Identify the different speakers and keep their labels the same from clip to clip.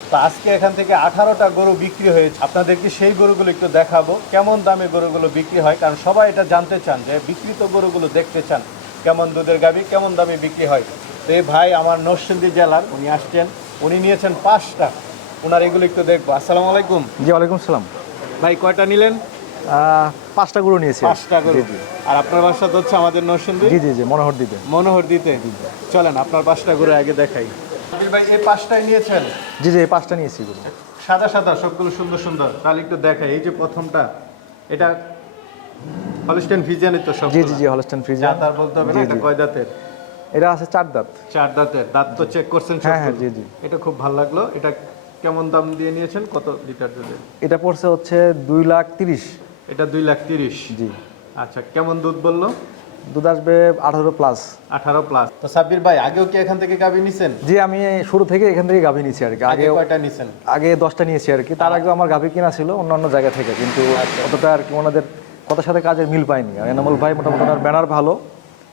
Speaker 1: তো আজকে এখান থেকে আঠারোটা গরু বিক্রি হয়েছে। আপনাদেরকে সেই গরুগুলো একটু দেখাবো কেমন দামে গরুগুলো বিক্রি হয় কারণ সবাই এটা জানতে চান যে বিক্রিত গরুগুলো দেখতে চান কেমন দুধের গাবি কেমন দামে বিক্রি হয়। তো এই ভাই আমার নরসিংদী জেলার উনি আসছেন উনি নিয়েছেন পাঁচটা। ওনার এগুলো একটু দেখব। আসসালামু আলাইকুম।
Speaker 2: জি ওয়ালাইকুম সালাম।
Speaker 1: ভাই কয়টা নিলেন?
Speaker 2: আহ, পাঁচটা গরু নিয়েছি।
Speaker 1: পাঁচটা গরু। আর আপনার বাসা তো হচ্ছে আমাদের নরসিংদী?
Speaker 2: জি জি জি মনোহর দিবে
Speaker 1: মনোহর দিতে। চলেন আপনার পাঁচটা গরু আগে দেখাই। আবির ভাই এই পাঁচটাই নিয়েছেন?
Speaker 2: জি জি এই পাঁচটা নিয়েছি
Speaker 1: সাদা সাদা সবগুলো সুন্দর সুন্দর। তাহলে একটু দেখাই এই যে প্রথমটা এটা হলিস্টেন ফিজিয়ানের তো সব
Speaker 2: জি জি জি হলস্টেন ফ্রিজ
Speaker 1: যা তার বলতে হবে না এটা কয় দাঁতের?
Speaker 2: এটা আছে চার দাঁত।
Speaker 1: চার দাঁতের দাঁত তো চেক করছেন
Speaker 2: হ্যাঁ, হ্যাঁ, জি, জি।
Speaker 1: এটা খুব ভালো লাগল। এটা কেমন দাম দিয়ে নিয়েছেন? কত লিটার দুধের?
Speaker 2: এটা পড়ছে হচ্ছে দুই লাখ তিরিশ।
Speaker 1: এটা দুই লাখ তিরিশ।
Speaker 2: জি।
Speaker 1: আচ্ছা কেমন দুধ বলল?
Speaker 2: দুধ আসবে আঠারো প্লাস
Speaker 1: আঠারো প্লাস তো সাব্বির ভাই আগেও কি এখান থেকে গাবি নিছেন?
Speaker 2: জি আমি শুরু থেকে এখান থেকে গাভী নিয়েছি আর কি।
Speaker 1: আগে কয়টা নিছেন?
Speaker 2: আগে দশটা নিয়েছি আর কি। তার আগে আমার গাভী কিনা ছিল অন্য অন্য জায়গা থেকে কিন্তু
Speaker 1: আচ্ছা।
Speaker 2: অতটা আর কি ওনাদের কথার সাথে কাজের মিল পাইনি। আর এনামুল ভাই মোটামুটি ওনার ব্যানার ভালো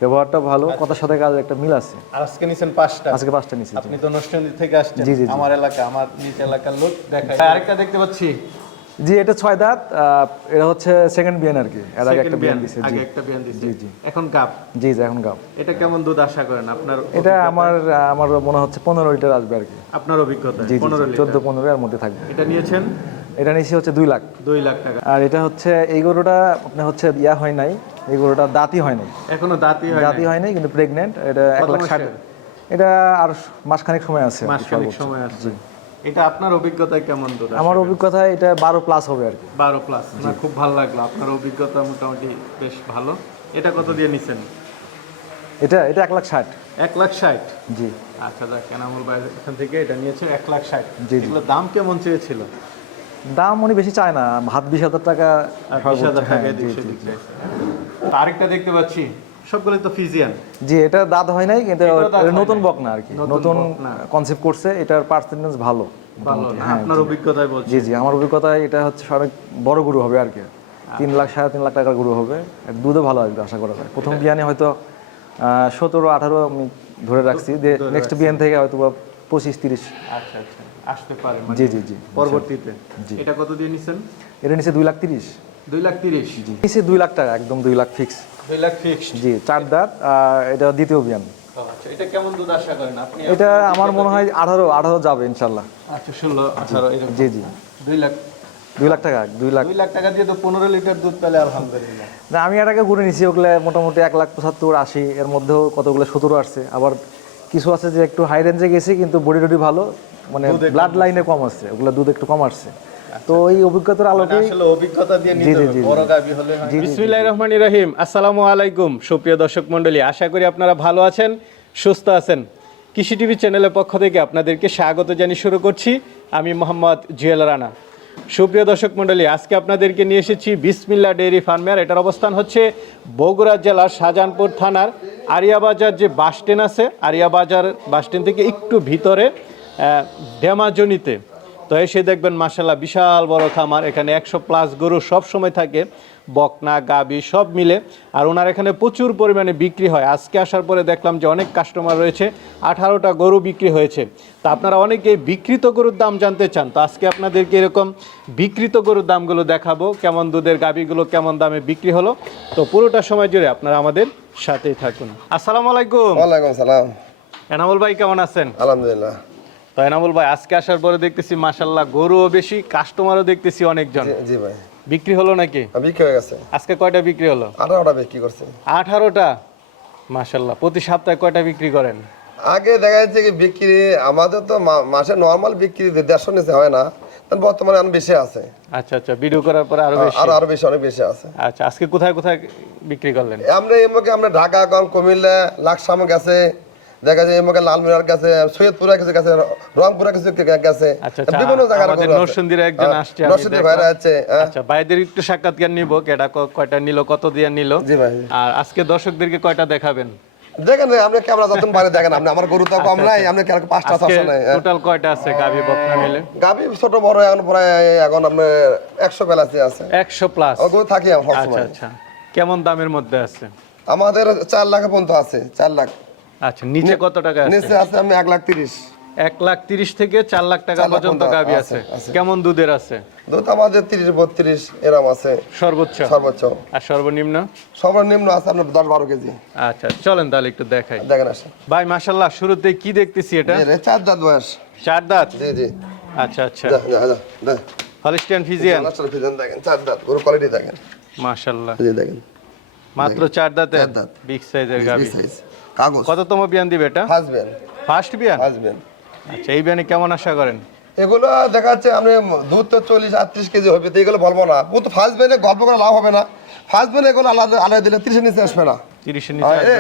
Speaker 2: ব্যবহারটা ভালো
Speaker 1: আচ্ছা।
Speaker 2: কথার সাথে কাজের একটা মিল আছে।
Speaker 1: আজকে নিছেন পাঁচটা?
Speaker 2: আজকে পাঁচটা নিয়েছি জি।
Speaker 1: আপনি তো নষ্টন্দী থেকে আসছেন। আমার এলাকা আমার নিজ এলাকার লোক দেখায়। আরেকটা দেখতে পাচ্ছি।
Speaker 2: জি এটা ছয় দাঁত এটা হচ্ছে সেকেন্ড বিয়ান আর কি এর আগে একটা বিয়ান দিছে
Speaker 1: আগে একটা বিয়ান দিছে।
Speaker 2: জি, জি।
Speaker 1: এখন গাব?
Speaker 2: জি জি এখন গাব।
Speaker 1: এটা কেমন দুধ আশা করেন? আপনার
Speaker 2: এটা আমার আমার মনে হচ্ছে পনেরো লিটার আসবে আর কি।
Speaker 1: আপনার অভিজ্ঞতা
Speaker 2: জি জি
Speaker 1: পনেরো
Speaker 2: চোদ্দ
Speaker 1: লিটার।
Speaker 2: পনেরো এর মধ্যে থাকবে।
Speaker 1: এটা নিয়েছেন?
Speaker 2: এটা নিয়েছি হচ্ছে দুই লাখ।
Speaker 1: দুই লাখ টাকা।
Speaker 2: আর এটা হচ্ছে এই গরুটা আপনার হচ্ছে ইয়া হয় নাই এই গরুটা দাঁতই হয় নাই।
Speaker 1: এখনও দাঁতই হয়
Speaker 2: দাঁতই হয় নাই কিন্তু প্রেগনেন্ট এটা এক
Speaker 1: কত
Speaker 2: লাখ ষাট।
Speaker 1: মাসের?
Speaker 2: এটা আর মাসখানেক সময় আছে।
Speaker 1: মাসখানেক। সময় আসছে এটা আপনার অভিজ্ঞতায় কেমন আসে?
Speaker 2: আমার অভিজ্ঞতায় এটা বারো প্লাস হবে আর কি।
Speaker 1: বারো প্লাস না খুব ভালো লাগল। আপনার অভিজ্ঞতা মোটামুটি বেশ ভালো। এটা কত দিয়ে নিছেন?
Speaker 2: এটা এটা এক লাখ ষাট।
Speaker 1: এক লাখ ষাট?
Speaker 2: জি।
Speaker 1: আচ্ছা দেখ এনামুল ভাই এখান থেকে এটা নিয়েছে এক লাখ ষাট।
Speaker 2: জি।
Speaker 1: এগুলো দাম কেমন চেয়েছিল?
Speaker 2: দাম উনি বেশি চায় না। হাত বিশ হাজার টাকা
Speaker 1: বিশ হাজার
Speaker 2: সর্বোচ্চ, হ্যাঁ, জি,
Speaker 1: আরেকটা দেখতে পাচ্ছি। সবগুলো তো ফিজিয়ান।
Speaker 2: জি এটা দাঁত হয় নাই কিন্তু নতুন
Speaker 1: নাই।
Speaker 2: বক না আর কি।
Speaker 1: নতুন।
Speaker 2: কনসেপ্ট করছে এটার পার্সেন্টেজ ভালো
Speaker 1: ভালো
Speaker 2: হ্যাঁ,
Speaker 1: আপনার অভিজ্ঞতায় বলছি।
Speaker 2: জি জি আমার অভিজ্ঞতায় এটা হচ্ছে অনেক বড় গরু হবে আর কি। তিন লাখ সাড়ে তিন লাখ টাকার গরু হবে। দুধও ভালো আসবে আশা করা যায়। প্রথম বিয়ানে হয়তো সতেরো আঠারো আমি ধরে রাখছি যে নেক্সট বিয়ান থেকে হয়তো বা পঁচিশ তিরিশ।
Speaker 1: আচ্ছা আচ্ছা আসতে পারে মানে।
Speaker 2: জি জি জি
Speaker 1: পরবর্তীতে। এটা কত দিয়ে নিছেন?
Speaker 2: এটা নিচে দুই লাখ তিরিশ।
Speaker 1: দুই লাখ তিরিশ।
Speaker 2: নিচে দুই লাখ টাকা একদম দুই লাখ ফিক্স
Speaker 1: দুই লাখ ফিক্সড
Speaker 2: জি চার দাঁত এটা দ্বিতীয় বিয়ান
Speaker 1: আচ্ছা এটা কেমন দুধ আশা করেন আপনি?
Speaker 2: এটা আমার মনে হয় আঠারো আঠারো যাবে ইনশাল্লাহ
Speaker 1: আচ্ছা ষোলো আঠারো এরকম।
Speaker 2: জি জি।
Speaker 1: দুই লাখ।
Speaker 2: দুই লাখ টাকা দুই লাখ।
Speaker 1: দুই লাখ টাকা দিয়ে তো পনেরো লিটার দুধ পেলে আলহামদুলিল্লাহ।
Speaker 2: না আমি আগে ঘুরে নিছি ওগুলো মোটামুটি এক লাখ পঁচাত্তর আশি এর মধ্যেও কতগুলো সতেরো আসছে। আবার কিছু আছে যে একটু হাই রেঞ্জে গেছি কিন্তু বডি টডি ভালো মানে ব্লাড লাইনে কম আসছে ওগুলো দুধ একটু কম আসছে। তো এই অভিজ্ঞতার আলোকে
Speaker 1: আসলে অভিজ্ঞতা দিয়ে নিতে হবে বড় গাবি হলে বিসমিল্লাহির রহমানির রহিম। আসসালামু আলাইকুম সুপ্রিয় দর্শক মণ্ডলী। আশা করি আপনারা ভালো আছেন সুস্থ আছেন। কৃষি টিভি চ্যানেলের পক্ষ থেকে আপনাদেরকে স্বাগত জানিয়ে শুরু করছি। আমি মোহাম্মদ জুয়েল রানা। সুপ্রিয় দর্শক মণ্ডলী আজকে আপনাদেরকে নিয়ে এসেছি বিসমিল্লা ডেইরি ফার্মের এটার অবস্থান হচ্ছে বগুড়া জেলার শাহজাহানপুর থানার আরিয়াবাজার যে বাস স্ট্যান্ড আছে আরিয়াবাজার বাস স্ট্যান্ড থেকে একটু ভিতরে ডেমাজনিতে তো এসে দেখবেন মাসাল্লাহ বিশাল বড় খামার। এখানে একশো প্লাস গরু সব সময় থাকে বকনা গাবি সব মিলে। আর ওনার এখানে প্রচুর পরিমাণে বিক্রি হয়। আজকে আসার পরে দেখলাম যে অনেক কাস্টমার রয়েছে আঠারোটা গরু বিক্রি হয়েছে। তা আপনারা অনেকেই বিকৃত গরুর দাম জানতে চান। তো আজকে আপনাদেরকে এরকম বিকৃত গরুর দামগুলো দেখাবো কেমন দুধের গাবিগুলো কেমন দামে বিক্রি হলো। তো পুরোটা সময় জুড়ে আপনারা আমাদের সাথেই থাকুন। আসসালামু আলাইকুম।
Speaker 3: ওয়ালাইকুম সালাম।
Speaker 1: এনামুল ভাই কেমন আছেন?
Speaker 3: আলহামদুলিল্লাহ।
Speaker 1: তো এনামুল ভাই? আজকে আসার পরে দেখতেছি মাসাল্লাহ গরুও বেশি কাস্টমারও দেখতেছি অনেকজন
Speaker 3: জি- ভাই।
Speaker 1: বিক্রি হলো নাকি?
Speaker 3: বিক্রি হয়ে গেছে।
Speaker 1: আজকে কয়টা বিক্রি হলো?
Speaker 3: আঠারোটা বিক্রি করছে।
Speaker 1: আঠারোটা? মাসাল্লাহ প্রতি সপ্তাহে কয়টা বিক্রি করেন?
Speaker 3: আগে দেখা যাচ্ছে কি বিক্রি আমাদের তো মাসে নর্মাল বিক্রি দেড়শো নিচে হয় না বর্তমানে অনেক বেশি আছে।
Speaker 1: আচ্ছা আচ্ছা ভিডিও করার পরে আরও বেশি।
Speaker 3: আর আরও বেশি অনেক বেশি আছে।
Speaker 1: আচ্ছা আজকে কোথায় কোথায় বিক্রি করলেন?
Speaker 3: আমরা এই মুখে আমরা ঢাকা গম কুমিল্লা লাকসামে গেছে দেখা যায় এই মুখে লালমিরার কাছে সৈয়দপুরা কিছু গেছে রংপুরা কিছু গেছে
Speaker 1: আচ্ছা আচ্ছা
Speaker 3: বিভিন্ন জায়গার
Speaker 1: আমাদের নরসিংদীর একজন
Speaker 3: হ্যাঁ,
Speaker 1: আসছে আমি
Speaker 3: নরসিংদীর ভাইরা আছে হ্যাঁ।
Speaker 1: আচ্ছা ভাইদের একটু সাক্ষাৎকার নিব কেটা ক- কয়টা নিল কত দিয়ে নিল।
Speaker 3: জি ভাই।
Speaker 1: আর আজকে দর্শকদেরকে কয়টা দেখাবেন?
Speaker 3: দেখেন আপনি ক্যামেরা যতন পারে দেখেন আপনি আমার গরু তো কম নাই আপনি কালকে পাঁচটা
Speaker 1: আচ্ছা,
Speaker 3: নাই হ্যাঁ।
Speaker 1: টোটাল কয়টা আছে বকনা মিলে?
Speaker 3: গাবি ছোট বড় এখন প্রায় এখন আপনার একশো বেলাসি আছে।
Speaker 1: একশো প্লাস।
Speaker 3: আমার গরু থাকি আমার
Speaker 1: আচ্ছা আচ্ছা। কেমন দামের মধ্যে আছে?
Speaker 3: আমাদের চার লাখ পর্যন্ত আছে চার লাখ।
Speaker 1: আচ্ছা নিচে কত টাকা আছে?
Speaker 3: নিচে আছে আমি এক লাখ তিরিশ।
Speaker 1: এক লাখ তিরিশ থেকে চার লাখ টাকা পর্যন্ত গাভী
Speaker 3: আছে।
Speaker 1: কেমন দুধের আছে?
Speaker 3: দুধ আমাদের তিরিশ বত্রিশ এরম আছে।
Speaker 1: সর্বোচ্চ?
Speaker 3: সর্বোচ্চ।
Speaker 1: আর সর্বনিম্ন?
Speaker 3: সর্বনিম্ন আছে আপনার দশ বারো কেজি।
Speaker 1: আচ্ছা চলেন তাহলে একটু দেখাই।
Speaker 3: দেখেন আসেন।
Speaker 1: ভাই শুরুতে কি দেখতেছি এটা?
Speaker 3: চার দাঁত বয়স।
Speaker 1: চার দাঁত?
Speaker 3: জি জি।
Speaker 1: আচ্ছা আচ্ছা। Holstein Friesian?
Speaker 3: ফিজান দেখেন চার দাঁত। গরু কোয়ালিটি দেখেন।
Speaker 1: মাশাল্লাহ
Speaker 3: জি দেখেন।
Speaker 1: মাত্র চার দাঁতে। বিগ সাইজের গাভী
Speaker 3: size। কাগজ।
Speaker 1: কততম বিয়ান দিবে এটা?
Speaker 3: হাসবেন
Speaker 1: ফার্স্ট বিয়ান?
Speaker 3: হাসবেন
Speaker 1: আচ্ছা এই বিয়ানে কেমন আশা করেন?
Speaker 3: এগুলো দেখা যাচ্ছে আপনি দুধ তো চল্লিশ আটত্রিশ কেজি হবে তো এগুলো বলব না। কিন্তু ফার্স্ট বেনে গল্প করে লাভ হবে না। ফার্স্ট বেনে এগুলো আলাদা আলাদা দিলে তিরিশের নিচে আসবে না।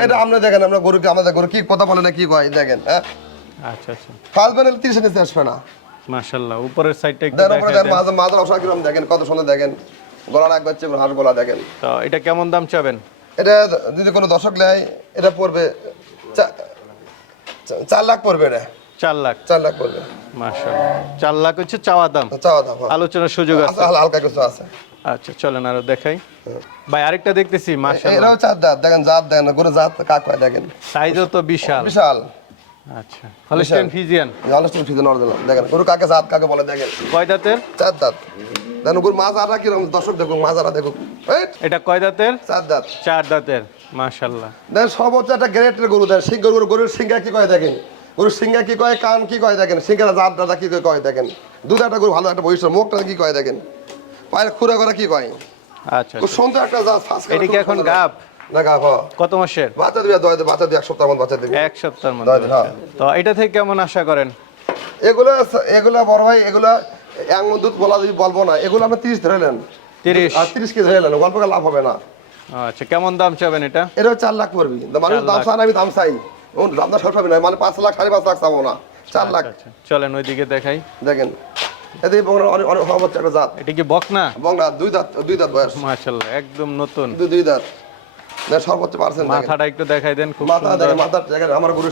Speaker 3: এটা? আপনি দেখেন আমরা গরুকে আমাদের গরু কি কথা বলে না কি কয় দেখেন হ্যাঁ?
Speaker 1: আচ্ছা আচ্ছা।
Speaker 3: ফার্স্ট বেনে তিরিশের নিচে আসবে না।
Speaker 1: মাশাল্লাহ উপরের সাইডটা একটু
Speaker 3: দেখেন মাঝে মাঝে অবসর কিরম দেখেন কত সুন্দর দেখেন। গলার এক বাচ্চা হাঁস গলা দেখেন।
Speaker 1: তো এটা কেমন দাম চাবেন?
Speaker 3: এটা যদি কোনো দর্শক নেয় এটা পড়বে চার লাখ পড়বে এটা।
Speaker 1: চার লাখ।
Speaker 3: চার লাখ পড়বে।
Speaker 1: মাশাল্লাহ চার লাখ হচ্ছে চাওয়া দাম।
Speaker 3: চাওয়া দাম হ্যাঁ।
Speaker 1: আলোচনার সুযোগ আছে।
Speaker 3: আছে, হালকা কিছু আছে।
Speaker 1: আচ্ছা চলেন আরও দেখাই। ভাই আরেকটা দেখতেছি মাশাল্লাহ
Speaker 3: এরাও চার দাঁত দেখেন জাত দেখেন গরু জাত কাক কয় দেখেন।
Speaker 1: সাইজও তো বিশাল।
Speaker 3: বিশাল।
Speaker 1: আচ্ছা হলিস্টিয়ান ফিজিয়ান
Speaker 3: জলেস্টিন ফিজে নর দিলাম দেখেন গরু কাকে জাত কাকে বলে দেখেন।
Speaker 1: কয় দাঁতের?
Speaker 3: চার দাঁত। দেখেন গরু মাছ আটা কীরকম? দর্শক দেখুক মাছ আটা দেখুক
Speaker 1: এটা কয় দাঁতের?
Speaker 3: চার দাঁত।
Speaker 1: চার দাঁতের মাশাল্লাহ
Speaker 3: দেখেন সর্বোচ্চ একটা গ্রেটের গরু দেন। সিংহ গরু গরুর সিংহা কি কয় দেখেন? গরুর সিংহা কি কয় কান কি কয় দেখেন? সিংহার জাত দাদা কি কয় দেখেন? দুধ একটা গরু ভালো একটা বৈশিষ্ট্য। মুখটা কি কয় দেখেন? পায়ের খুঁড়া করা কি কয়?
Speaker 1: আচ্ছা
Speaker 3: খুব সুন্দর একটা জাত
Speaker 1: এটা কি এখন
Speaker 3: হ্যাঁ।
Speaker 1: কত মাসের?
Speaker 3: বাচ্চা দিবে দিবে, বাচ্চা দিয়ে এক সপ্তাহ মতো বাচ্চা দিবে।
Speaker 1: এক সপ্তাহের মধ্যে। তো এটা থেকে কেমন আশা করেন?
Speaker 3: এগুলো এগুলো বড় ভাই এগুলো এমন দুধ বলা যদি বলব না এগুলো আপনি তিরিশ ধরে নেন।
Speaker 1: 30?
Speaker 3: আর তিরিশ কেজি ধরে নেন গল্প লাভ হবে না।
Speaker 1: আচ্ছা কেমন দাম চাবেন এটা?
Speaker 3: এটা চার লাখ পড়বি। মানুষ দাম। চান আমি দাম চাই। দাম না সব না মানে পাঁচ লাখ সাড়ে পাঁচ লাখ চাবো না। চার লাখ।
Speaker 1: আচ্ছা। চলেন ওইদিকে দেখাই।
Speaker 3: দেখেন এতে বংলা অনেক অনেক সর্বোচ্চ একটা জাত।
Speaker 1: এটা কি বকনা
Speaker 3: বংলা দুই দাঁত দুই দাঁত বয়স।
Speaker 1: একদম নতুন।
Speaker 3: দুই দুই দাঁত। সর্বোচ্চ পার্সেন্ট
Speaker 1: মাথাটা একটু দেখাই দেন খুব
Speaker 3: মাথা
Speaker 1: সুন্দর।
Speaker 3: দেখেন মাথার দেখেন আমার গরু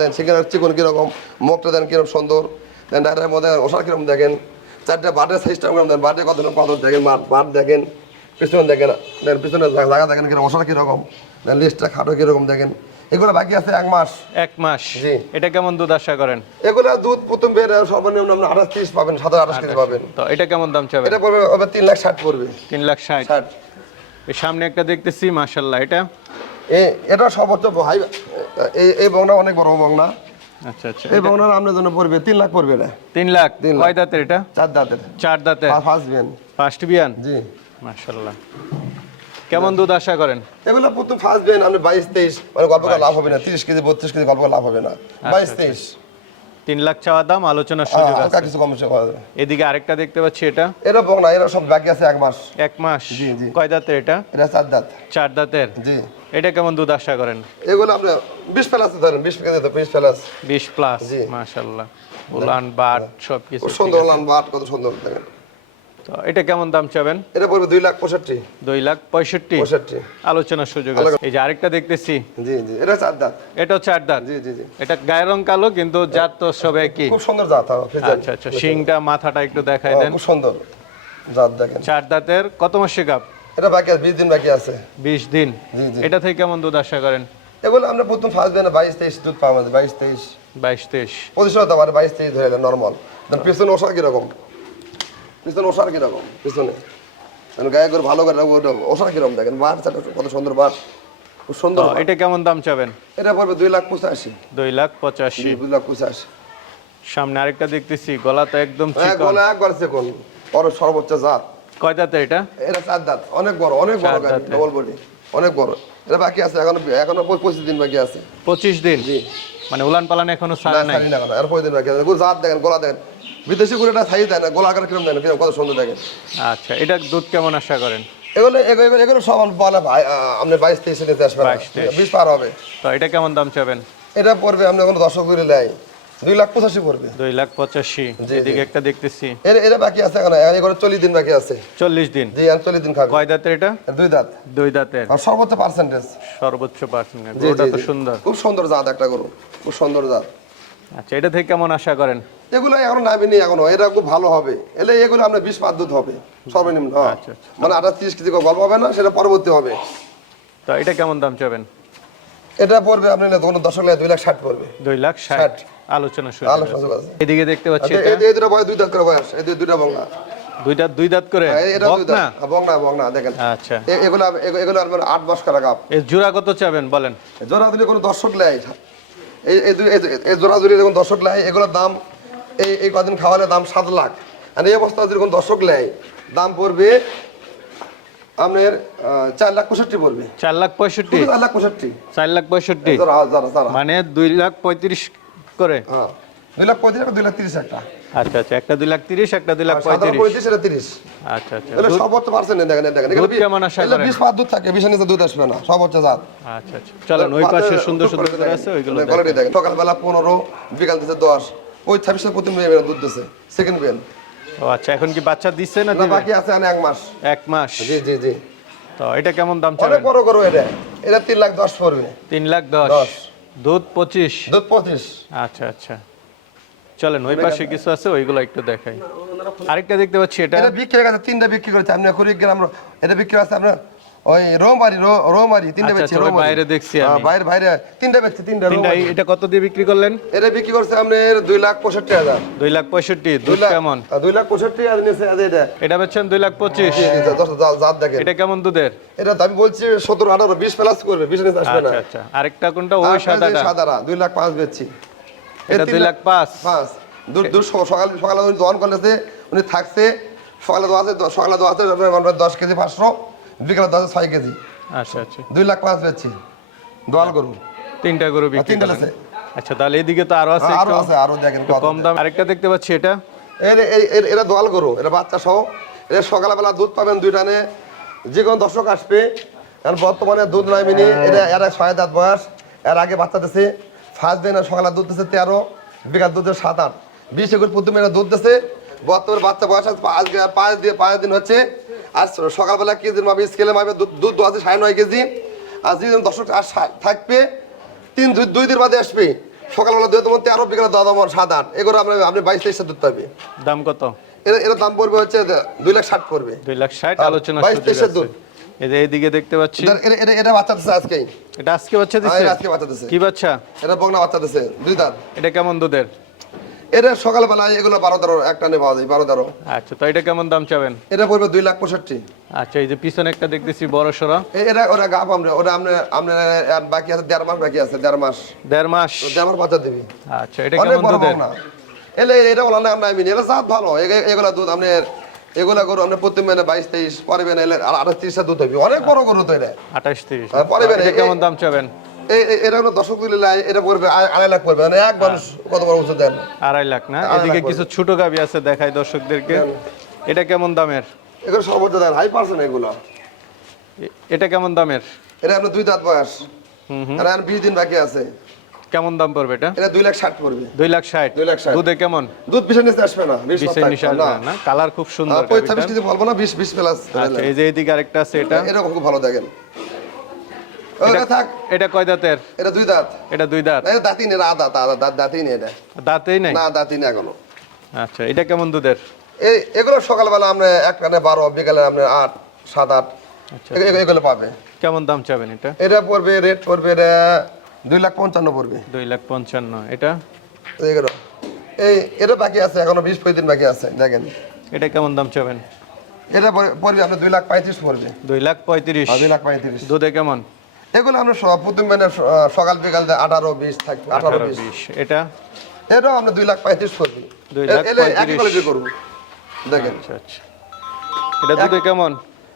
Speaker 3: দেন চিকন কীরকম মুখটা দেন কীরকম সুন্দর। দেন ডাইরের মধ্যে ওষার কীরকম দেখেন? চারটে বাটের সাইজটা কীরকম দেন বাটে কত কত দেখেন বাট দেখেন পিছনে দেখেন দেন পিছনে জায়গা দেখেন কীরকম ওষার কীরকম দেন লিস্টটা খাটো কীরকম দেখেন। এগুলো বাকি আছে এক মাস।
Speaker 1: এক মাস।
Speaker 3: জি।
Speaker 1: এটা কেমন দুধ আশা করেন?
Speaker 3: এগুলো দুধ প্রথম বের সর্বনিম্ন আপনি আঠাশ তিরিশ পাবেন সাতাশ আঠাশ কেজি পাবেন।
Speaker 1: তো এটা কেমন দাম চাবেন?
Speaker 3: এটা পড়বে হবে তিন লাখ ষাট পড়বে।
Speaker 1: তিন লাখ ষাট।
Speaker 3: ষাট।
Speaker 1: সামনে একটা দেখতেছি মাশাল্লাহ এটা?
Speaker 3: এ এটা সর্বোচ্চ হাই এই এই বংনা অনেক বড় বংনা।
Speaker 1: আচ্ছা আচ্ছা।
Speaker 3: এই বংনার আপনার জন্য পড়বে তিন লাখ পড়বে এটা
Speaker 1: তিন লাখ?
Speaker 3: তিন লাখ।
Speaker 1: কয় দাঁতের এটা?
Speaker 3: চার দাঁতের।
Speaker 1: চার দাঁতের?
Speaker 3: ফার্স্ট বিয়ান।
Speaker 1: ফার্স্ট বিয়ান?
Speaker 3: জি।
Speaker 1: মাশাল্লাহ কেমন দুধ আশা করেন?
Speaker 3: এগুলো প্রথম ফার্স্ট বিয়ান আপনি বাইশ তেইশ মানে গল্প লাভ হবে না। তিরিশ কেজি বত্রিশ কেজি গল্প লাভ হবে না। বাইশ তেইশ।
Speaker 1: তিন লাখ চাওয়া দাম আলোচনার
Speaker 3: হ্যাঁ,
Speaker 1: সুযোগ আছে।
Speaker 3: কিছু কম বেশি করা যাবে।
Speaker 1: এদিকে আরেকটা দেখতে পাচ্ছি এটা।
Speaker 3: এটা বক না এরা সব বাকি আছে এক মাস।
Speaker 1: এক মাস?
Speaker 3: জি, জি।
Speaker 1: কয় দাঁতের এটা?
Speaker 3: এটা চার দাঁত।
Speaker 1: চার দাঁতের?
Speaker 3: জি।
Speaker 1: এটা কেমন দুধ আশা করেন?
Speaker 3: এগুলো আপনি বিশ প্লাস ধরেন বিশ প্লাস তো বিশ প্লাস।
Speaker 1: বিশ প্লাস
Speaker 3: জি।
Speaker 1: মাশাল্লাহ উলান বাট সব কিছু
Speaker 3: সুন্দর উলান বাট কত সুন্দর দেখেন
Speaker 1: তো এটা কেমন দাম চাবেন?
Speaker 3: এটা পড়বে দুই লাখ পঁয়ষট্টি।
Speaker 1: দুই লাখ পঁয়ষট্টি?
Speaker 3: পঁয়ষট্টি।
Speaker 1: আলোচনার সুযোগ আছে। এই যে আরেকটা দেখতেছি।
Speaker 3: জি জি এটা চার দাঁত।
Speaker 1: চার দাঁত?
Speaker 3: জি জি জি।
Speaker 1: এটা গায়ের রং কালো কিন্তু জাত তো সব
Speaker 3: খুব সুন্দর জাত হ্যাঁ,
Speaker 1: আচ্ছা আচ্ছা শিংটা মাথাটা একটু দেখাই
Speaker 3: হ্যাঁ,
Speaker 1: দেন।
Speaker 3: খুব সুন্দর জাত দেখেন।
Speaker 1: চার দাঁতের কত মাসে
Speaker 3: এটা বাকি আছে বিশ দিন বাকি আছে।
Speaker 1: বিশ দিন।
Speaker 3: জি, জি।
Speaker 1: এটা থেকে কেমন দুধ আশা করেন?
Speaker 3: এগুলো আমরা প্রথম ফার্স্ট দিনে বাইশ তেইশ দুধ পাওয়া যায় বাইশ তেইশ।
Speaker 1: বাইশ তেইশ।
Speaker 3: পঁচিশ বাইশ তেইশ ধরে নর্মাল দেন পিছনে ওষার কীরকম? পিছনে ওষার কীরকম? পিছনে দেন গায়ে করে ভালো করে ওষার কীরকম দেখেন? চারটা কত সুন্দর বার খুব সুন্দর
Speaker 1: এটা কেমন দাম চাবেন?
Speaker 3: এটা পড়বে দুই লাখ পঁচাশি।
Speaker 1: দুই লাখ পঁচাশি।
Speaker 3: দুই লাখ পঁচাশি।
Speaker 1: সামনে আরেকটা দেখতেছি গলা তো একদম
Speaker 3: হ্যাঁ গলা একবার সর্বোচ্চ জাত।
Speaker 1: কয় দাঁতের এটা?
Speaker 3: এটা চার দাঁত অনেক বড় অনেক বড় গাড়ি ডবল বডি অনেক বড়। এটা বাকি আছে এখনও এখনও পঁচিশ দিন বাকি আছে।
Speaker 1: পঁচিশ দিন?
Speaker 3: জি।
Speaker 1: মানে উলান পালান এখনও
Speaker 3: না
Speaker 1: নাই?
Speaker 3: এর পঁচিশ দিন বাকি আছে। জাত দেখেন গলা দেখেন। বিদেশি গরু এটা ছাই দেয় না গলা আকার কিরম দেয় না কিরম কত সুন্দর দেখেন।
Speaker 1: আচ্ছা এটা দুধ কেমন আশা করেন?
Speaker 3: এগুলো এগুলো এগুলো সব বলে ভাই আপনি বাইশ তেইশে নিতে আসবেন। না।
Speaker 1: 22, 23
Speaker 3: বিশ পার হবে।
Speaker 1: তো এটা কেমন দাম চাবেন?
Speaker 3: এটা পড়বে আপনি কোনো দর্শক করে নেয় দুই লাখ পঁচাশি পড়বে।
Speaker 1: দুই লাখ পঁচাশি। এদিকে একটা দেখতেছি।
Speaker 3: এর এটা বাকি আছে এখন এগুলো চল্লিশ দিন বাকি আছে।
Speaker 1: চল্লিশ দিন?
Speaker 3: জি আর চল্লিশ দিন খাবে।
Speaker 1: কয় দাঁতের এটা?
Speaker 3: দুই দাঁত।
Speaker 1: দুই দাঁতের।
Speaker 3: আর সর্বোচ্চ পার্সেন্টেজ
Speaker 1: সর্বোচ্চ পার্সেন্ট
Speaker 3: জি,
Speaker 1: গরুটা
Speaker 3: জি,
Speaker 1: তো সুন্দর।
Speaker 3: খুব সুন্দর জাত একটা গরু। খুব সুন্দর জাত।
Speaker 1: আচ্ছা এটা থেকে কেমন আশা করেন?
Speaker 3: এগুলো এখন নামিনি এখনও এটা খুব ভালো হবে। এলে এগুলো বিশ পাঁচ দুধ হবে সর্বনিম্ন হ্যাঁ।
Speaker 1: আচ্ছা, আচ্ছা।
Speaker 3: মানে আঠাশ তিরিশ কেজি গল্প হবে না সেটা পরবর্তী হবে।
Speaker 1: তো এটা কেমন দাম চাবেন
Speaker 3: এটা পড়বে আপনি না কোনো দশক লাগে দুই লাখ ষাট পড়বে।
Speaker 1: দুই লাখ ষাট। আলোচনা শুরু
Speaker 3: আলোচনা
Speaker 1: এদিকে দেখতে পাচ্ছি
Speaker 3: আচ্ছা, এই- দুটো বয়স দুই দাঁত করে বয়স এই দুইটা বংলা।
Speaker 1: দুইটা দুই দাঁত করে?
Speaker 3: হ্যাঁ, এটা দুই দাঁত। বংলা বংলা দেখেন।
Speaker 1: আচ্ছা।
Speaker 3: এগুলো এগুলো- আপনার আট মাস করা কাপ।
Speaker 1: এর জোড়া কত চাবেন বলেন?
Speaker 3: জোড়া দিলে কোনো দর্শক লেয়। এই এই জোড়া জুড়ি যখন দর্শক লেয় এগুলোর দাম এই এই কদিন খাওয়ালে দাম সাত লাখ। আর এই অবস্থা যদি কোনো দর্শক লেয় দাম পড়বে আপনার চার লাখ পঁয়ষট্টি পড়বে।
Speaker 1: চার লাখ পঁয়ষট্টি?
Speaker 3: চার লাখ পঁয়ষট্টি।
Speaker 1: চার লাখ পঁয়ষট্টি? মানে দুই লাখ পঁয়ত্রিশ করে?
Speaker 3: হ্যাঁ। দুই লাখ পঁয়ত্রিশ দুই লাখ তিরিশ একটা।
Speaker 1: আচ্ছা আচ্ছা একটা দুই লাখ তিরিশ একটা দুই লাখ পঁয়ত্রিশ।
Speaker 3: পঁয়ত্রিশ এটা তিরিশ।
Speaker 1: আচ্ছা আচ্ছা।
Speaker 3: এগুলো
Speaker 1: দুধ-
Speaker 3: পার্সেন্ট দেখেন দেখেন।
Speaker 1: দুধ কেমন আশা করেন?
Speaker 3: বিশ পাঁচ দুধ থাকে বিশের নিচে দুধ আসবে না সর্বোচ্চ জাত।
Speaker 1: আচ্ছা আচ্ছা। চলেন ওই পাশে সুন্দর সুন্দর আছে ওইগুলো
Speaker 3: কোয়ালিটি
Speaker 1: দেখেন।
Speaker 3: দেখেন। সকালবেলা পনেরো বিকাল দশ। ওই ছাব্বিশের প্রতি মেয়ে দুধ দিচ্ছে সেকেন্ড বেন
Speaker 1: ও আচ্ছা এখন কি বাচ্চা দিচ্ছে না
Speaker 3: না
Speaker 1: দিবে?
Speaker 3: বাকি আছে মানে এক মাস।
Speaker 1: এক মাস।
Speaker 3: জি জি জি।
Speaker 1: তো এটা কেমন দাম
Speaker 3: অনেক
Speaker 1: চাবেন?
Speaker 3: বড় করো এটা। এটা তিন লাখ দশ পড়বে।
Speaker 1: তিন লাখ দশ।
Speaker 3: দশ।
Speaker 1: দুধ পঁচিশ?
Speaker 3: দুধ পঁচিশ।
Speaker 1: আচ্ছা আচ্ছা। চলেন ওই পাশে কিছু আছে ওইগুলো একটু দেখাই। আরেকটা দেখতে পাচ্ছি এটা
Speaker 3: এটা বিক্রি হয়ে গেছে তিনটা বিক্রি করেছে। আপনি কুড়িগ্রাম এটা বিক্রি আছে আপনার ওই রৌমারি রৌমারি তিনটা
Speaker 1: আচ্ছা,
Speaker 3: বেচছি
Speaker 1: আচ্ছা, বাইরে দেখছি
Speaker 3: হ্যাঁ,
Speaker 1: আমি।
Speaker 3: বাইরে বাইরে তিনটা বেচছি তিনটা
Speaker 1: এটা কত দিয়ে বিক্রি করলেন?
Speaker 3: এটা বিক্রি করছে আপনার দুই লাখ পঁয়ষট্টি হাজার।
Speaker 1: দুই লাখ পঁয়ষট্টি
Speaker 3: দুই
Speaker 1: দুধ
Speaker 3: লাখ-
Speaker 1: কেমন?
Speaker 3: আহ, দুই লাখ পঁয়ষট্টি হাজার নিয়েছে আজ এটা।
Speaker 1: এটা বেচছেন দুই লাখ পঁচিশ।
Speaker 3: জি, জি, দশ জাত- জাত দেখেন।
Speaker 1: এটা কেমন দুধের?
Speaker 3: এটা আমি বলছি সতেরো আঠারো বিশ প্লাস করবে বিশ নিচে আসবে না।
Speaker 1: আচ্ছা আচ্ছা আরেকটা কোনটা? ওই সাদাটা।
Speaker 3: সাদারা দুই লাখ পাঁচ বেচছি।
Speaker 1: এটা
Speaker 3: এই তিন
Speaker 1: দুই লাখ পাঁচ।
Speaker 3: পাঁচ। দুধ দুধ সকালে সকালে উনি থাকছে সকালে দোয়া আছে সকালে দোয়া আছে আপনার আপনার দশ কেজি পাঁচশো। বিকালে দশ ছয় কেজি।
Speaker 1: আচ্ছা আচ্ছা।
Speaker 3: দুই লাখ পাঁচ বেচছি। দোয়াল গরু।
Speaker 1: তিনটা গরু বিক্রি
Speaker 3: তিনটা আছে।
Speaker 1: আচ্ছা তাহলে এদিকে তো আরও আছে আরও
Speaker 3: আছে আরও দেখেন
Speaker 1: কম দাম। আরেকটা দেখতে পাচ্ছি এটা।
Speaker 3: এর- এর- এর- এরা দোয়াল গরু এটা বাচ্চা সহ। এর সকালবেলা দুধ পাবেন দুই টানে যে কোনো দর্শক আসবে। কারণ বর্তমানে দুধ নয় মিনি এটা এরা ছয় দাঁত বয়স। এর আগে বাচ্চা দিছে। ফার্স্ট দিন সকালে দুধ দিচ্ছে তেরো বিকাল দুধ দিচ্ছে সাত আট। বিশ একুশ প্রথমে এরা দুধ দিচ্ছে বর্তমানে বাচ্চা বয়স আজ পাঁচ পাঁচ দিয়ে পাঁচ দিন হচ্ছে। আর সকালবেলা কেজির মাপে স্কেলে মাপে দুধ দুধ দোয়া আছে সাড়ে নয় কেজি। আর যেদিন দর্শক আর থাকবে তিন দুই দুই দিন বাদে আসবে। সকালবেলা দুই তোমার তেরো বিকালে দশ আমার সাত আট। এগুলো আপনি আপনি বাইশ তেইশটা দুধ পাবে।
Speaker 1: দাম কত?
Speaker 3: এর এর দাম পড়বে হচ্ছে দুই লাখ ষাট পড়বে।
Speaker 1: দুই লাখ ষাট আলোচনা
Speaker 3: বাইশ তেইশের দুধ।
Speaker 1: এই যে এইদিকে দেখতে পাচ্ছি।
Speaker 3: এটা- এটা- এটা বাচ্চা দিচ্ছে আজকেই।
Speaker 1: এটা আজকে বাচ্চা
Speaker 3: হ্যাঁ, এটা আজকে বাচ্চা
Speaker 1: কি বাচ্চা?
Speaker 3: এটা বগনা বাচ্চা দিচ্ছে দুই দাঁত।
Speaker 1: এটা কেমন দুধের?
Speaker 3: এটা সকালবেলায় এগুলো বারো তেরো এক টানে পাওয়া যায় বারো তেরো।
Speaker 1: আচ্ছা তো এটা কেমন দাম চাবেন?
Speaker 3: এটা পড়বে দুই লাখ পঁয়ষট্টি।
Speaker 1: আচ্ছা এই যে পিছনে একটা দেখতেছি বড়
Speaker 3: এ- এটা ওরা গাপ আমরা ওটা আপনার আপনার বাকি আছে দেড় মাস বাকি আছে দেড় মাস।
Speaker 1: দেড় মাস?
Speaker 3: দেড় মাস বাচ্চা দিবি।
Speaker 1: আচ্ছা এটা কেমন দুধের?
Speaker 3: এলে এটা বলা না এমনি এটা জাত ভালো এগুলা দুধ আপনার এগুলা গরু আপনার প্রতি মানে বাইশ তেইশ পরে বেন এলে আর আঠাশ তিরিশটা দুধ হবে অনেক বড় গরু তো এটা।
Speaker 1: আঠাশ তিরিশ।
Speaker 3: হ্যাঁ, পরে বেন,
Speaker 1: এটা
Speaker 3: এই-
Speaker 1: কেমন দাম চাবেন?
Speaker 3: এটা হলো দর্শক দিলে এটা পড়বে আড়াই লাখ পড়বে। মানে এক মানুষ কত বড় ওষুধ দেন
Speaker 1: আড়াই লাখ না? এদিকে কিছু ছোট গাবি আছে দেখাই দর্শকদেরকে। এটা কেমন দামের?
Speaker 3: এগুলো সর্বোচ্চ দেন হাই পার্সেন্ট এগুলো।
Speaker 1: এটা কেমন দামের?
Speaker 3: এটা আপনার দুই দাঁত বয়স।
Speaker 1: হুম হুম।
Speaker 3: আর বিশ দিন বাকি আছে।
Speaker 1: কেমন দাম পড়বে এটা?
Speaker 3: এটা দুই লাখ ষাট পড়বে।
Speaker 1: দুই লাখ ষাট?
Speaker 3: দুই লাখ ষাট।
Speaker 1: দুধে কেমন?
Speaker 3: দুধ বিশের নিচে আসবে না বিশ
Speaker 1: বিশের
Speaker 3: পাঁচ
Speaker 1: আসবে
Speaker 3: না?
Speaker 1: কালার খুব সুন্দর
Speaker 3: পঁয়তাল্লিশ
Speaker 1: গাভীটা।
Speaker 3: কেজি বলব না বিশ বিশ প্লাস।
Speaker 1: আচ্ছা এই যে এইদিকে আরেকটা আছে এটা।
Speaker 3: এরকম খুব ভালো দেখেন। ওটা থাক।
Speaker 1: এটা কয় দাঁতের?
Speaker 3: এটা দুই দাঁত।
Speaker 1: এটা দুই দাঁত।
Speaker 3: এটা দাঁতই নেই এটা আদা দাঁত দাঁত দাঁতই নেই এটা।
Speaker 1: দাঁতেই নাই?
Speaker 3: না দাঁতই নেই এখনও।
Speaker 1: আচ্ছা এটা কেমন দুধের?
Speaker 3: এই এগুলো সকালবেলা আপনি এক বারো বিকালে আট সাত আট
Speaker 1: আচ্ছা।
Speaker 3: এগুলো পাবে।
Speaker 1: কেমন দাম চাবেন এটা?
Speaker 3: এটা পড়বে রেট পড়বে এটা দুই লাখ পঞ্চান্ন পড়বে।
Speaker 1: দুই লাখ পঞ্চান্ন এটা?
Speaker 3: এগুলো। এই এটা বাকি আছে এখনও বিশ পঁচিশ দিন বাকি আছে দেখেন।
Speaker 1: এটা কেমন দাম চাবেন?
Speaker 3: এটা পড়বে আপনার দুই লাখ পঁয়ত্রিশ পড়বে।
Speaker 1: দুই লাখ পঁয়ত্রিশ।
Speaker 3: আর দুই লাখ পঁয়ত্রিশ।
Speaker 1: দুধে কেমন?
Speaker 3: এগুলো আমরা প্রথম মানে সকাল বিকাল আঠারো বিশ থাকবে আঠারো বিশ।
Speaker 1: এটা?
Speaker 3: এটাও আমরা দুই লাখ পঁয়ত্রিশ করবি। কোয়ালিটি দেখেন।
Speaker 1: আচ্ছা আচ্ছা। এটা দুধে কেমন?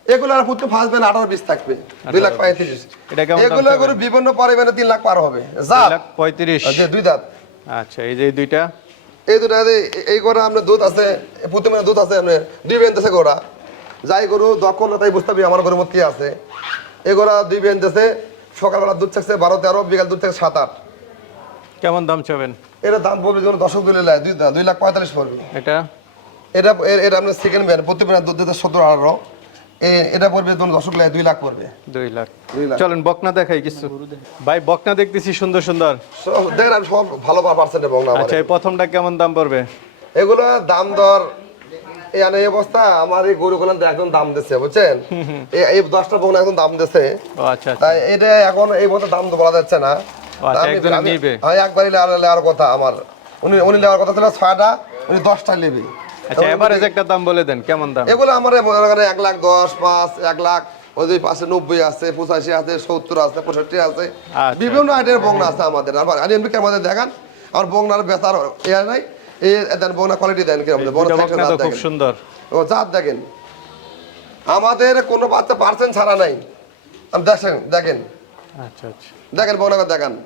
Speaker 3: এগুলো আর প্রথম ফার্স্ট বেন আঠারো বিশ থাকবে দুই লাখ পঁয়ত্রিশ।
Speaker 1: এটা কেমন দাম
Speaker 3: এগুলো করে বিভিন্ন পরিমাণে তিন লাখ পার হবে।
Speaker 1: দুই
Speaker 3: যা
Speaker 1: পঁয়ত্রিশ।
Speaker 3: দুই দাঁত
Speaker 1: আচ্ছা এই যে দুইটা?
Speaker 3: এই দুটো এই- এই করে আপনার দুধ আছে দুধ আছে দুই বেন দেশে গোড়া যাই গরু তাই বুঝতে হবে আমার গরুর মধ্যে আছে। এগুলা দুই বেন দেশে সকালবেলা দুধ থাকছে বারো তেরো বিকাল দুধ থেকে সাত আট।
Speaker 1: কেমন দাম চাবেন?
Speaker 3: এটা দাম পড়বে যেমন দশক দুলে লাই দুই দুই লাখ পঁয়তাল্লিশ পড়বে।
Speaker 1: এটা?
Speaker 3: এটা এটা আপনার সেকেন্ড ব্যান প্রতি বেলা দুধ দিতে সতেরো আঠারো। এ- এটা পড়বে যেমন দশক লাই দুই লাখ পড়বে।
Speaker 1: দুই লাখ। চলেন বকনা দেখাই কিছু। ভাই বকনা দেখতেছি সুন্দর সুন্দর।
Speaker 3: দেখেন আমি সব ভালো পার্সেন্ট এবং না আমার
Speaker 1: আচ্ছা এই প্রথমটা কেমন দাম পড়বে?
Speaker 3: এগুলো দাম দর এই এই অবস্থা আমার এই একদম দাম দিচ্ছে বুঝছেন? এই- দশটা একদম দাম দিচ্ছে
Speaker 1: আচ্ছা আচ্ছা।
Speaker 3: এটা এখন এই মতো দাম তো বলা যাচ্ছে না।
Speaker 1: আচ্ছা,
Speaker 3: আমি-। হ্যাঁ একবারই লেওয়ার লেওয়ার কথা আমার। উনি উনি নেওয়ার কথা ছিল ছয়টা উনি দশটা নেবে।
Speaker 1: আচ্ছা এভারেজ একটা দাম বলে দেন কেমন দাম?
Speaker 3: এগুলো আমার এক লাখ দশ পাঁচ এক লাখ পাশে নব্বই আছে পঁচাশি আছে সত্তর আছে পঁয়ষট্টি আছে।
Speaker 1: আচ্ছা।
Speaker 3: বিভিন্ন আইটের আছে আমাদের। আর আর এমনি আমাদের দেখান? আর বগনার বেচার এ নাই। এই দেন বগনা কোয়ালিটি দেন কীরকম জাত
Speaker 1: খুব সুন্দর।
Speaker 3: ও জাত দেখেন। আমাদের কোনো বাচ্চা পার্সেন্ট ছাড়া নাই। দেখেন দেখেন।
Speaker 1: আচ্ছা আচ্ছা।
Speaker 3: দেখেন বগনা দেখান।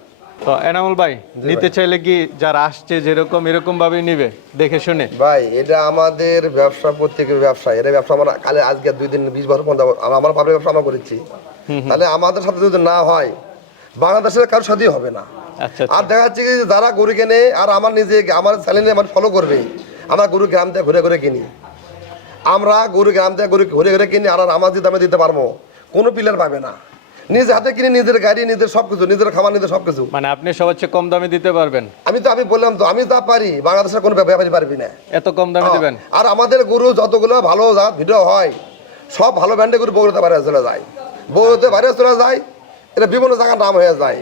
Speaker 1: তো এনামুল ভাই নিতে চাইলে কি যারা আসছে যেরকম এরকম ভাবে নিবে? দেখে শুনে।
Speaker 3: ভাই এটা আমাদের ব্যবসা প্রত্যেকের ব্যবসা। এটা ব্যবসা আমরা কালে আজকে দুই দিন বিশ বছর পর্যন্ত আমার- আমার পাবলিক ব্যবসা আমরা করেছি। তাহলে আমাদের সাথে যদি না হয় বাংলাদেশের কারোর সাথেই হবে না। আর দেখা যাচ্ছে কি যে যারা গরু কেনে আর আমার নিজে আমার চ্যানেলে আমার ফলো করবে আমরা গরু গ্রাম থেকে ঘুরে ঘুরে কিনি। আমরা গরু গ্রাম থেকে গরু ঘুরে ঘুরে কিনি আর আমার যে দামে দিতে পারব কোনো পিলার পাবে না। নিজে হাতে কিনে নিজের গাড়ি নিজের সব কিছু নিজের খাবার নিজের সব কিছু
Speaker 1: মানে আপনি সবার চেয়ে কম দামে দিতে পারবেন?
Speaker 3: আমি তো আমি বললাম তো আমি তা পারি বাংলাদেশের কোনো ব্যাপারই পারবি না।
Speaker 1: এত কম দামে দিবেন?
Speaker 3: আর আমাদের গরু যতগুলো ভালো জাত ভিডিও হয় সব ভালো ব্যান্ডে গরু বগুড়াতে বাইরে চলে যায়। বগুড়াতে বাইরে চলে যায় এটা বিভিন্ন জায়গার নাম হয়ে যায়।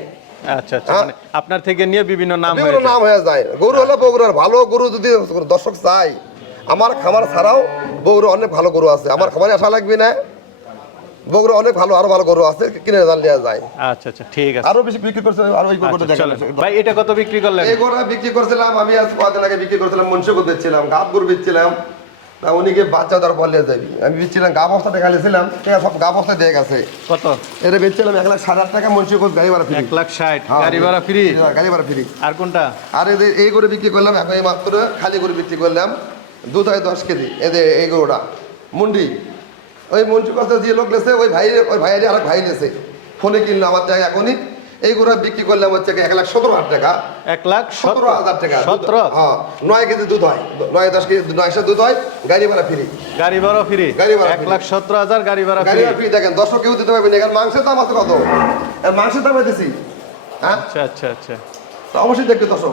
Speaker 1: আচ্ছা আচ্ছা মানে আপনার থেকে নিয়ে বিভিন্ন নাম হয়ে
Speaker 3: বিভিন্ন নাম হয়ে যায়। গরু হলো বগুড়ার ভালো গরু যদি দর্শক চাই আমার খামার ছাড়াও বগুড়া অনেক ভালো গরু আছে। আমার খামারে আসা লাগবে না। বগুড়া অনেক ভালো আরও ভালো গরু আছে কিনে জান লিয়া যায়।
Speaker 1: আচ্ছা আচ্ছা ঠিক আছে।
Speaker 3: আরও বেশি বিক্রি করছে আরও এই গরুটা
Speaker 1: আচ্ছা,
Speaker 3: দেখেন।
Speaker 1: ভাই এটা কত বিক্রি করলেন?
Speaker 3: এই গরুটা বিক্রি করছিলাম আমি আজ কদিন আগে বিক্রি করছিলাম মুন্সিগঞ্জ বেচছিলাম গাব গরু বেচছিলাম। তা উনিকে বাচ্চা তার বলে যাবি আমি বেচছিলাম গা বস্তা দেখালেছিলাম ঠিক আছে সব গা বস্তা দিয়ে গেছে।
Speaker 1: কত?
Speaker 3: এটা বেচছিলাম এক লাখ সাড়ে আট টাকা মুন্সিগঞ্জ গাড়ি ভাড়া ফ্রি।
Speaker 1: এক লাখ ষাট গাড়ি ভাড়া ফ্রি?
Speaker 3: গাড়ি ভাড়া ফ্রি।
Speaker 1: আর কোনটা?
Speaker 3: আর এদের এই গরু বিক্রি করলাম এখন এই মাত্র খালি গরু বিক্রি করলাম দুধ হয় দশ কেজি এদের এই গরুটা। মুন্ডি ওই মুন্সি কথা যে লোক লেছে ওই ভাই ওই ভাইয়েরই আরেক ভাই লেছে। ফোনে কিনলো আমার টাকা এখনই এই গরু বিক্রি করলাম হচ্ছে এক লাখ সতেরো হাজার টাকা।
Speaker 1: এক লাখ
Speaker 3: সতেরো হাজার টাকা
Speaker 1: সতেরো?
Speaker 3: হ্যাঁ নয় কেজি দুধ হয়। নয় দশ কেজি নয়শো দুধ হয় গাড়ি ভাড়া ফ্রি।
Speaker 1: গাড়ি ভাড়া ফ্রি?
Speaker 3: গাড়ি ভাড়া
Speaker 1: এক লাখ সতেরো হাজার গাড়ি ভাড়া
Speaker 3: গাড়ি
Speaker 1: ফ্রি
Speaker 3: ভাড়া ফ্রি। দেখেন দশ কেউ দিতে পারবে না এখানে মাংসের দাম আছে কত? আর মাংসের দাম দিছি হ্যাঁ?
Speaker 1: আচ্ছা আচ্ছা আচ্ছা।
Speaker 3: তো অবশ্যই দেখবে দর্শক